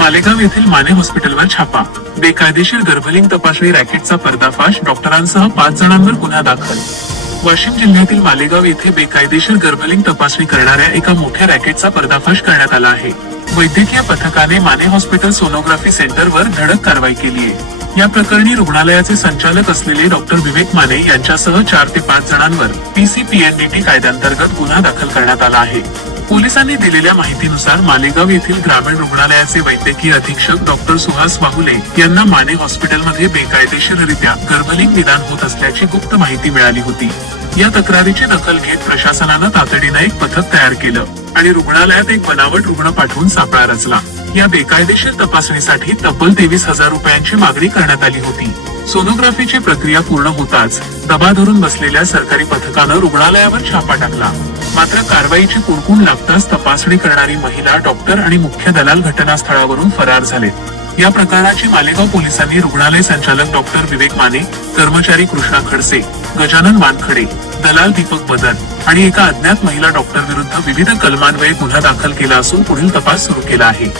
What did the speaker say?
मालेगाव येथील माने हॉस्पिटलवर छापा, बेकायदेशीर गर्भलिंग तपासणी रॅकेटचा पर्दाफाश, डॉक्टरांसह 5 जणांवर गुन्हा दाखल। वाशिम जिल्ह्यातील मालेगाव येथे बेकायदेशीर गर्भलिंग तपासणी करणाऱ्या एका मोठ्या रॅकेटचा पर्दाफाश करण्यात आला आहे। वैद्यकीय पथकाने माने हॉस्पिटल सोनोग्राफी सेंटरवर धडक कारवाई केली आहे। या प्रकरणी रुग्णालयाचे संचालक असलेले डॉक्टर विवेक माने यांच्यासह 4 ते 5 जणांवर PCPNDT कायद्याअंतर्गत गुन्हा दाखल करण्यात आला आहे। पोलिसांनी दिलेल्या माहितीनुसार मालेगाव येथील ग्रामीण रुग्णालयाचे वैद्यकीय अधीक्षक डॉक्टर सुहास बाहुले यांना माने हॉस्पिटलमध्ये बेकायदेशीररित्या गर्भलिंग निदान होत असल्याची गुप्त माहिती मिळाली होती। या तक्रारीची दखल घेत प्रशासनानं तातडीनं एक पथक तयार केलं आणि रुग्णालयात एक बनावट रुग्ण पाठवून सापळा रचला। या बेकायदेशीर तपासणीसाठी तब्बल 23,000 रुपयांची मागणी करण्यात आली होती। सोनोग्राफीची प्रक्रिया पूर्ण होताच दबा धरून बसलेल्या सरकारी पथकानं रुग्णालयावर छापा टाकला। मात्र कारवाईची कुणकुण लागताच तपासणी करणारी महिला, डॉक्टर आणि मुख्य दलाल घटनास्थळावरून फरार झालेत। या प्रकरणाची मालेगाव पोलिसांनी रुग्णालय संचालक डॉक्टर विवेक माने, कर्मचारी कृष्णा खडसे, गजानन वानखडे, दलाल दीपक बदर आणि एका अज्ञात महिला डॉक्टर विरुद्ध विविध कलमान्वये गुन्हा दाखल केला असून पुढील तपास सुरू केला आहे।